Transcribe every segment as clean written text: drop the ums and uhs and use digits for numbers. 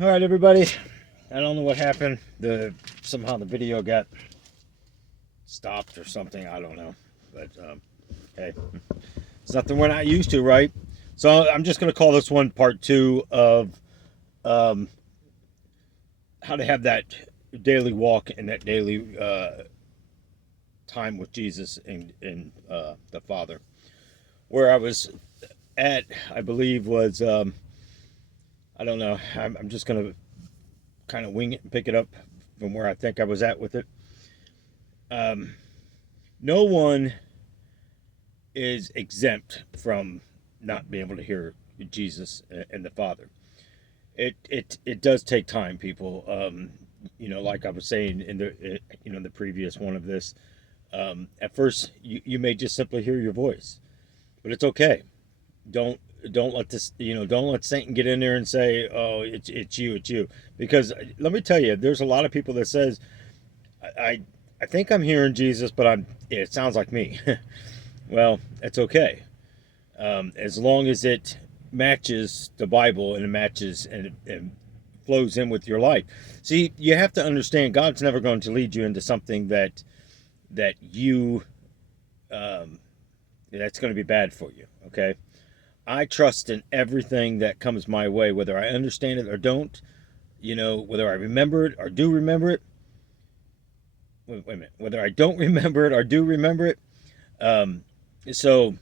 All right, everybody. I don't know what happened. Somehow the video got stopped or something. I don't know. But hey, it's nothing we're not used to, right? So I'm just gonna call this one part two of um, how to have that daily walk and that daily time with Jesus and the Father. Where I was at, I believe, was I don't know. I'm just gonna kind of wing it and pick it up from where I think I was at with it. Um, no one is exempt from not being able to hear Jesus and the Father. It does take time, people. Like I was saying in the previous one of this. At first, you may just simply hear your voice, but it's okay. Don't don't let this don't let Satan get in there and say, oh, it's you, because let me tell you, there's a lot of people that says I I think I'm hearing Jesus, but it sounds like me. Well, it's okay, as long as it matches the Bible and it matches and flows in with your life. See, you have to understand God's never going to lead you into something that you um, that's going to be bad for you. Okay, I trust in everything that comes my way, whether I understand it or don't. Whether I remember it or do remember it. Wait a minute. Whether I don't remember it or do remember it. Um, so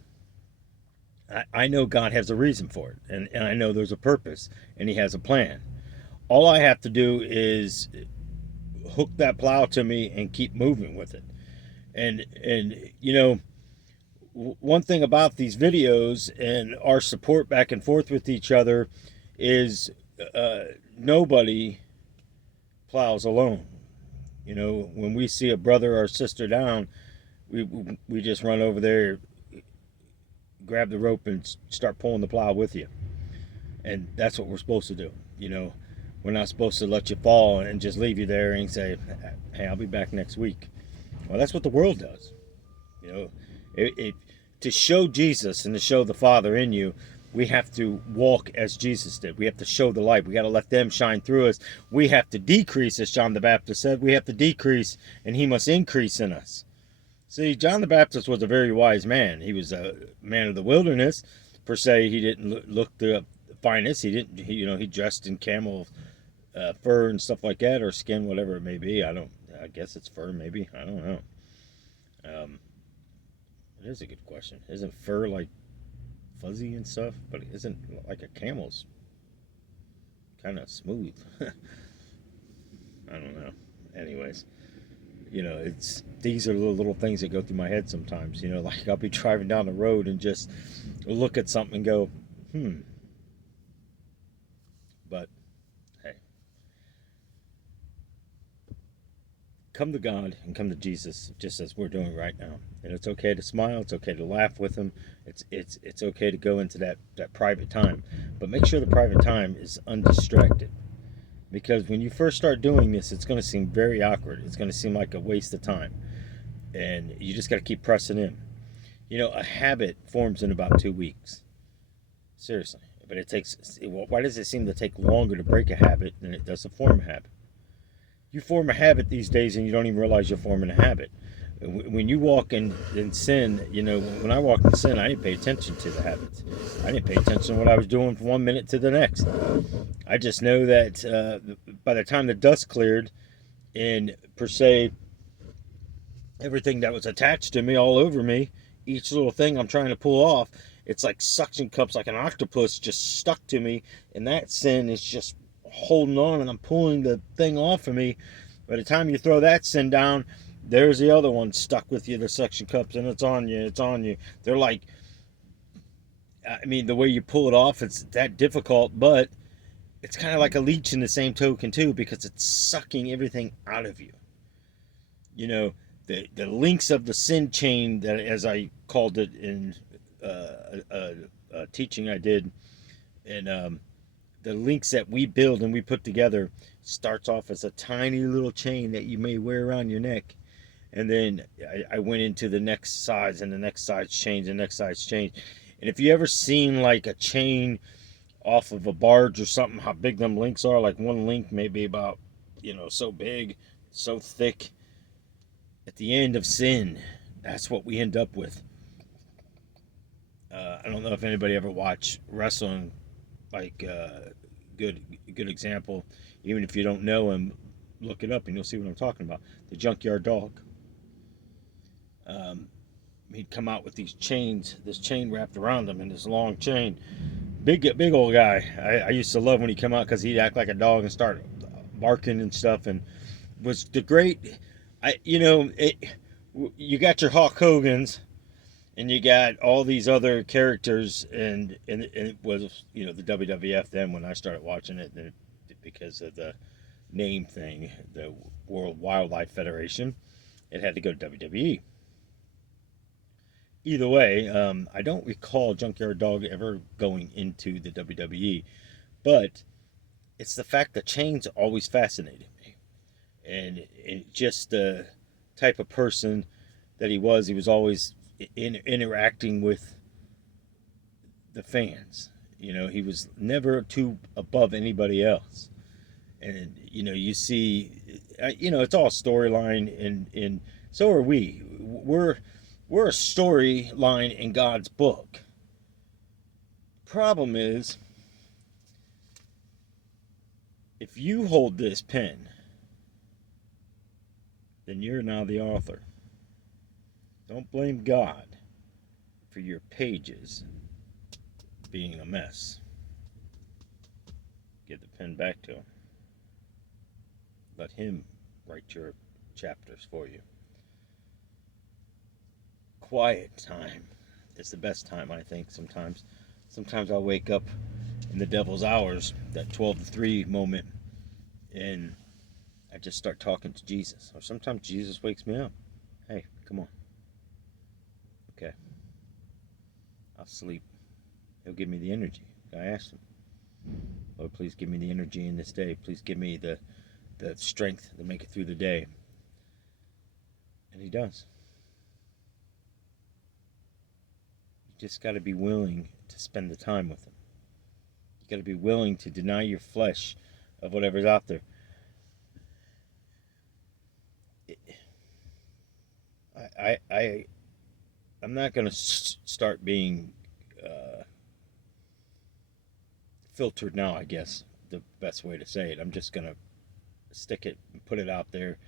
I know God has a reason for it, and I know there's a purpose, and He has a plan. All I have to do is hook that plow to me and keep moving with it. And one thing about these videos and our support back and forth with each other is uh, nobody plows alone. When we see a brother or sister down, we just run over there, grab the rope, and start pulling the plow with you. And that's what we're supposed to do. We're not supposed to let you fall and just leave you there and say, "Hey, I'll be back next week." Well, that's what the world does. You know, it to show Jesus and to show the Father in you, we have to walk as Jesus did. We have to show the light. We got to let them shine through us. We have to decrease, as John the Baptist said. We have to decrease, and He must increase in us. See, John the Baptist was a very wise man. He was a man of the wilderness, per se. He didn't look the finest. He didn't. He dressed in camel fur and stuff like that, or skin, whatever it may be. I don't. I guess it's fur, maybe. I don't know. Um, it is a good question. Isn't fur like fuzzy and stuff? But isn't like a camel's kind of smooth? I don't know. Anyways, it's these are the little things that go through my head sometimes. Like I'll be driving down the road and just look at something and go, hmm. But hey, come to God and come to Jesus, just as we're doing right now. And it's okay to smile. It's okay to laugh with Him. It's okay to go into that private time, but make sure the private time is undistracted. Because when you first start doing this, it's going to seem very awkward. It's going to seem like a waste of time, and you just got to keep pressing in. A habit forms in about 2 weeks. Seriously, but it takes. Why does it seem to take longer to break a habit than it does to form a habit? You form a habit these days and you don't even realize you're forming a habit. When you walk in sin, when I walked in sin, I didn't pay attention to the habits. I didn't pay attention to what I was doing from 1 minute to the next. I just know that by the time the dust cleared and, per se, everything that was attached to me, all over me, each little thing I'm trying to pull off, it's like suction cups, like an octopus just stuck to me, and that sin is just holding on, and I'm pulling the thing off of me. By the time you throw that sin down, there's the other one stuck with you, the suction cups, and it's on you, it's on you. They're like, I mean, the way you pull it off, it's that difficult, but it's kind of like a leech in the same token too, because it's sucking everything out of you. You know, the links of the sin chain, that, as I called it in a teaching I did, and the links that we build and we put together starts off as a tiny little chain that you may wear around your neck, and then I went into the next size, and the next size change, the next size change. And if you ever seen like a chain off of a barge or something, how big them links are. Like one link may be about, so big, so thick. At the end of sin, that's what we end up with. I don't know if anybody ever watched wrestling, like good example. Even if you don't know him, look it up and you'll see what I'm talking about. The Junkyard Dog. He'd come out with these chains, this chain wrapped around him, and this long chain. Big old guy. I used to love when he come out because he'd act like a dog and start barking and stuff, and was the great. You got your Hulk Hogan's, and you got all these other characters, and it was the WWF then when I started watching it, because of the name thing, the World Wildlife Federation, it had to go to WWE. Either way, I don't recall Junkyard Dog ever going into the WWE, but it's the fact that chains always fascinated me, and just the type of person that he was. He was always interacting with the fans. He was never too above anybody else, and you see, it's all storyline, and so are we. We're a storyline in God's book. Problem is, if you hold this pen, then you're now the author. Don't blame God for your pages being a mess. Give the pen back to him. Let him write your chapters for you. Quiet time is the best time, I think, sometimes. Sometimes I'll wake up in the devil's hours, that 12 to 3 moment, and I just start talking to Jesus. Or sometimes Jesus wakes me up. Hey, come on. Okay. I'll sleep. He'll give me the energy. I asked him, Lord, please give me the energy in this day. Please give me the strength to make it through the day. And he does. You just got to be willing to spend the time with him. You got to be willing to deny your flesh of whatever's out there. I'm not going to start being filtered now, I guess, the best way to say it. I'm just going to stick it and put it out there,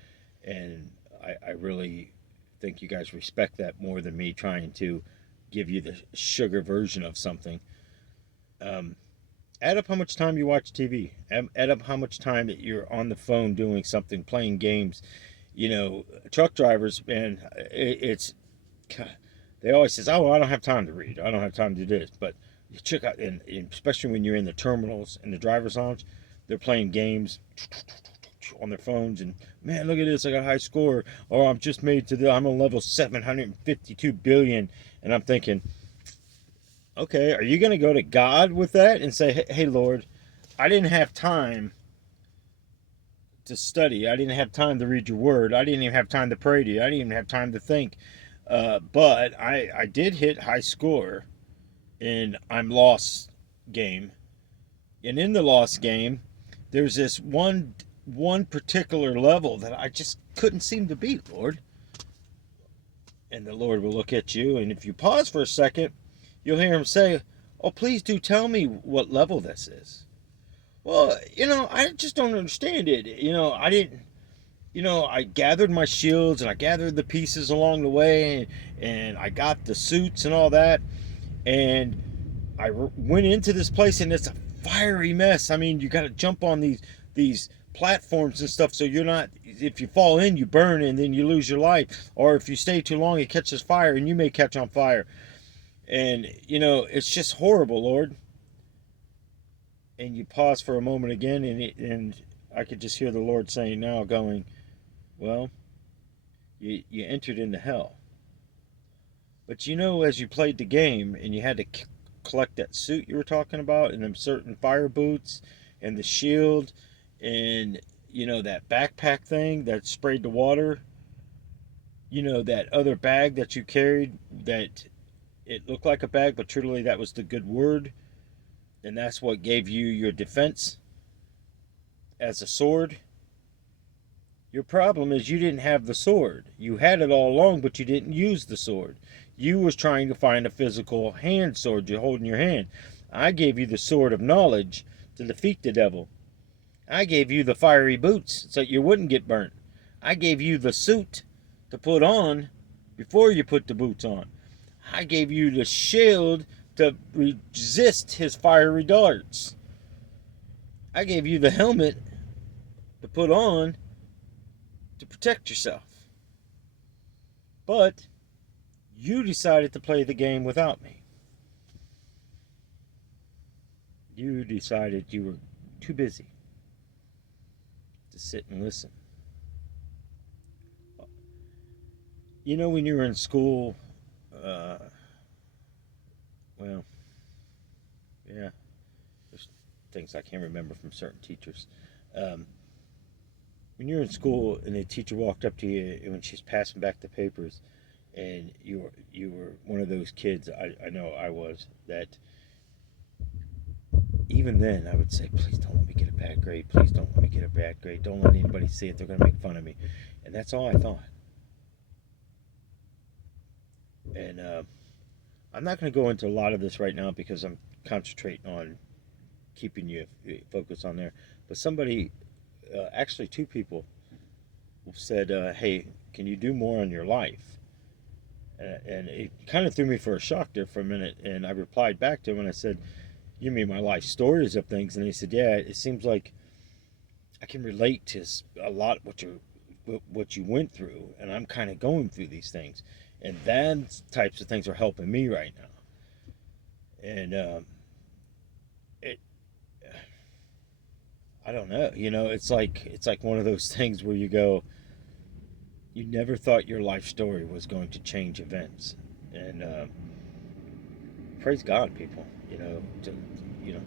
and I really think you guys respect that more than me trying to give you the sugar version of something. Add up how much time you watch TV. Add up how much time that you're on the phone doing something, playing games. Truck drivers, man, they always says, oh, I don't have time to read. I don't have time to do this. But you check out, and especially when you're in the terminals and the driver's lounge, they're playing games on their phones, and man, look at this, I got a high score, or I'm just made to I'm on level 752 billion, and I'm thinking, okay, are you going to go to God with that and say, hey Lord, I didn't have time to study, I didn't have time to read your word, I didn't even have time to pray to you, I didn't even have time to think, but I did hit high score in I'm lost game, and in the lost game there's this one particular level that I just couldn't seem to beat, Lord. And the Lord will look at you, and if you pause for a second, you'll hear him say, oh, please do tell me what level this is. Well, I just don't understand it. I didn't, I gathered my shields and I gathered the pieces along the way, and I got the suits and all that, and I went into this place, and it's a fiery mess. I mean, you got to jump on these platforms and stuff, so you're not, if you fall in, you burn and then you lose your life, or if you stay too long, it catches fire and you may catch on fire, and it's just horrible, Lord. And you pause for a moment again, and I could just hear the Lord saying now, going, well, you entered into hell, but as you played the game and you had to collect that suit you were talking about, and them certain fire boots and the shield, and that backpack thing that sprayed the water, that other bag that you carried that it looked like a bag, but truly that was the good word. And that's what gave you your defense as a sword. Your problem is you didn't have the sword. You had it all along, but you didn't use the sword. You was trying to find a physical hand sword you hold in your hand. I gave you the sword of knowledge to defeat the devil. I gave you the fiery boots so you wouldn't get burnt. I gave you the suit to put on before you put the boots on. I gave you the shield to resist his fiery darts. I gave you the helmet to put on to protect yourself. But you decided to play the game without me. You decided you were too busy to sit and listen. You know, when you were in school, well, yeah, there's things I can't remember from certain teachers. When you're in school and the teacher walked up to you when she's passing back the papers, and you were one of those kids, I know I was, that even then I would say, please don't let me get a bad grade. Please don't let me get a bad grade. Don't let anybody see it. They're going to make fun of me. And that's all I thought. And I'm not going to go into a lot of this right now because I'm concentrating on keeping you focused on there. But somebody, actually two people, said, hey, can you do more on your life? And it kind of threw me for a shock there for a minute. And I replied back to him and I said, you mean my life stories of things? And he said, yeah, it seems like I can relate to a lot what you went through, and I'm kind of going through these things, and that types of things are helping me right now. And it, I don't know, you know, it's like one of those things where you go, you never thought your life story was going to change events, and praise God, people. You know, you know,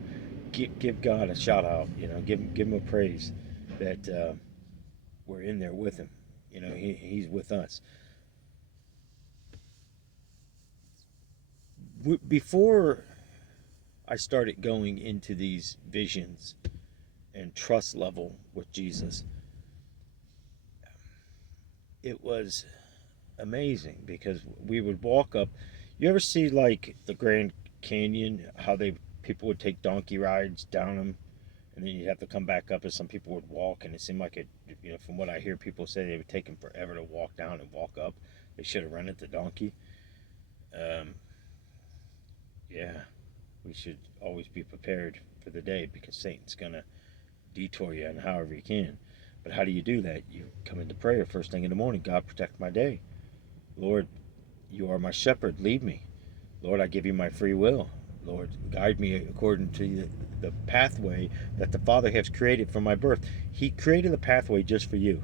give God a shout out. You know, give him a praise that we're in there with him. You know, he's with us. Before I started going into these visions and trust level with Jesus, it was amazing because we would walk up. You ever see like the Grand Canyon, how people would take donkey rides down them, and then you'd have to come back up, and some people would walk, and it seemed like it, you know, from what I hear people say, they would take them forever to walk down and walk up. They should have rented the donkey. Yeah, we should always be prepared for the day because Satan's gonna detour you and however he can. But how do you do that? You come into prayer first thing in the morning. God, protect my day. Lord, you are my shepherd. Lead me. Lord, I give you my free will. Lord, guide me according to the pathway that the Father has created from my birth. He created the pathway just for you.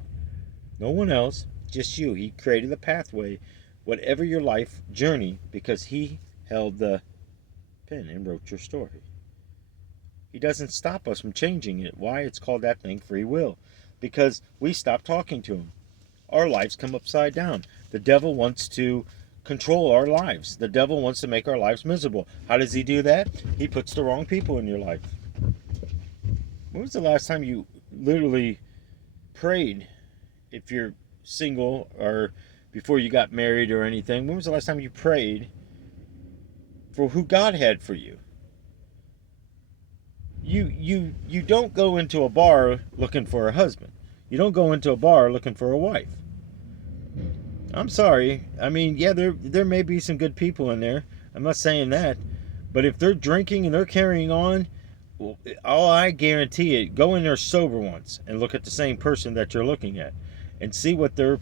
No one else, just you. He created the pathway, whatever your life journey, because he held the pen and wrote your story. He doesn't stop us from changing it. Why? It's called that thing free will. Because we stop talking to him. Our lives come upside down. The devil wants to control our lives. The devil wants to make our lives miserable. How does he do that? He puts the wrong people in your life. When was the last time you literally prayed, if you're single or before you got married or anything, when was the last time you prayed for who God had for you? You don't go into a bar looking for a husband. You don't go into a bar looking for a wife. I'm sorry. I mean, yeah, there may be some good people in there. I'm not saying that. But if they're drinking and they're carrying on, well, I guarantee it, go in there sober once and look at the same person that you're looking at and see what their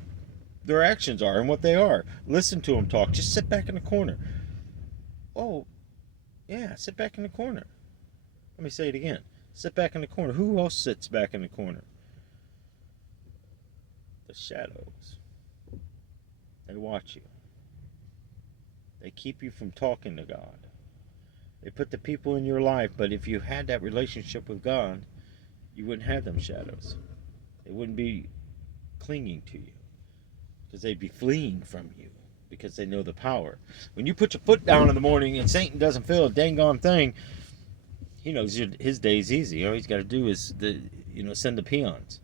actions are and what they are. Listen to them talk. Just sit back in the corner. Oh, yeah, sit back in the corner. Let me say it again. Sit back in the corner. Who else sits back in the corner? The shadows. They watch you. They keep you from talking to God. They put the people in your life, but if you had that relationship with God, you wouldn't have them shadows. They wouldn't be clinging to you because they'd be fleeing from you because they know the power. When you put your foot down in the morning and Satan doesn't feel a dang on thing, he knows his day's easy. All he's got to do is send the peons.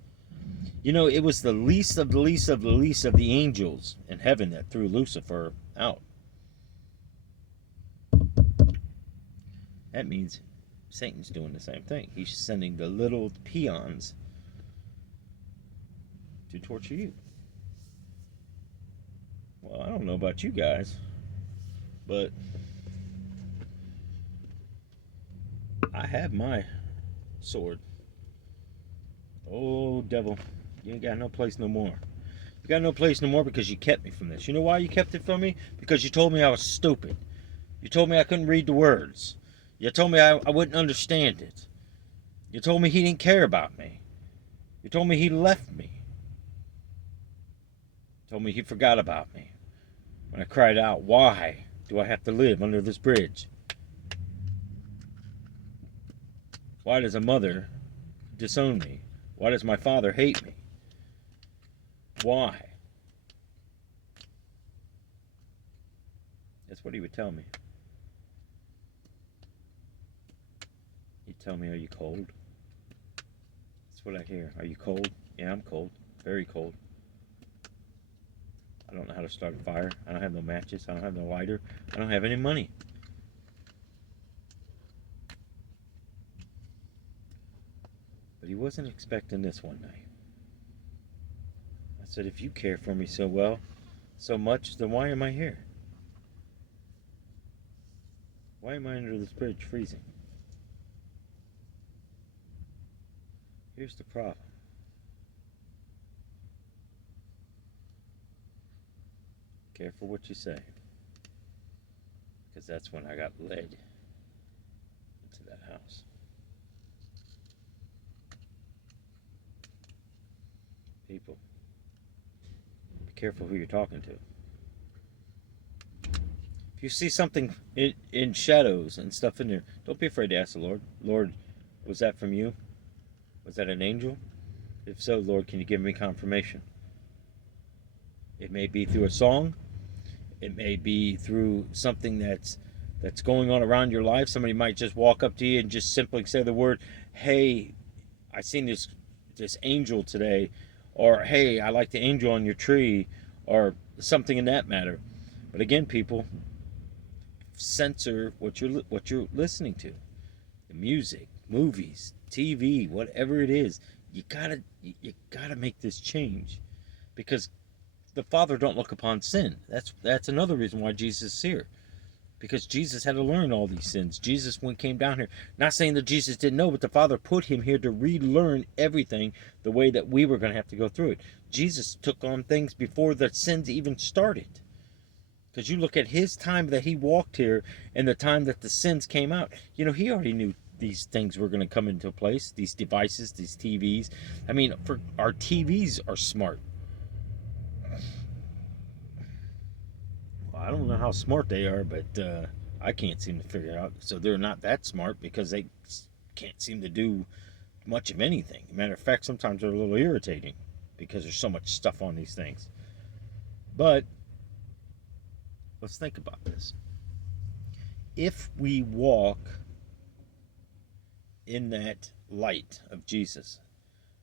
It was the least of the least of the least of the angels in heaven that threw Lucifer out. That means Satan's doing the same thing. He's sending the little peons to torture you. Well, I don't know about you guys, but I have my sword. Oh, devil, you ain't got no place no more. You got no place no more because you kept me from this. You know why you kept it from me? Because you told me I was stupid. You told me I couldn't read the words. You told me I wouldn't understand it. You told me he didn't care about me. You told me he left me. You told me he forgot about me. When I cried out, why do I have to live under this bridge? Why does a mother disown me? Why does my father hate me? Why? That's what he would tell me. He'd tell me, are you cold? That's what I hear. Are you cold? Yeah, I'm cold. Very cold. I don't know how to start a fire. I don't have no matches. I don't have no lighter. I don't have any money. But he wasn't expecting this one night. I said, if you care for me so well, so much, then why am I here? Why am I under this bridge freezing? Here's the problem. Careful what you say. Because that's when I got led into that house. People, be careful who you're talking to. If you see something in shadows and stuff in there, don't be afraid to ask the Lord. Lord, was that from you? Was that an angel? If so, Lord, can you give me confirmation? It may be through a song. It may be through something that's going on around your life. Somebody might just walk up to you and just simply say the word, hey, I seen this angel today. Or, hey, I like the angel on your tree. Or something in that matter. But again, people, censor what you're listening to. The music, movies, TV, whatever it is. You gotta make this change. Because the Father don't look upon sin. That's another reason why Jesus is here. Because Jesus had to learn all these sins. Jesus, when came down here, not saying that Jesus didn't know, but the Father put him here to relearn everything the way that we were going to have to go through it. Jesus took on things before the sins even started. Because you look at his time that he walked here and the time that the sins came out. He already knew these things were going to come into place. These devices, these TVs. I mean, for our TVs are smart. I don't know how smart they are, but I can't seem to figure it out. So they're not that smart because they can't seem to do much of anything. Matter of fact, sometimes they're a little irritating because there's so much stuff on these things. But let's think about this. If we walk in that light of Jesus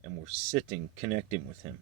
and we're sitting, connecting with him,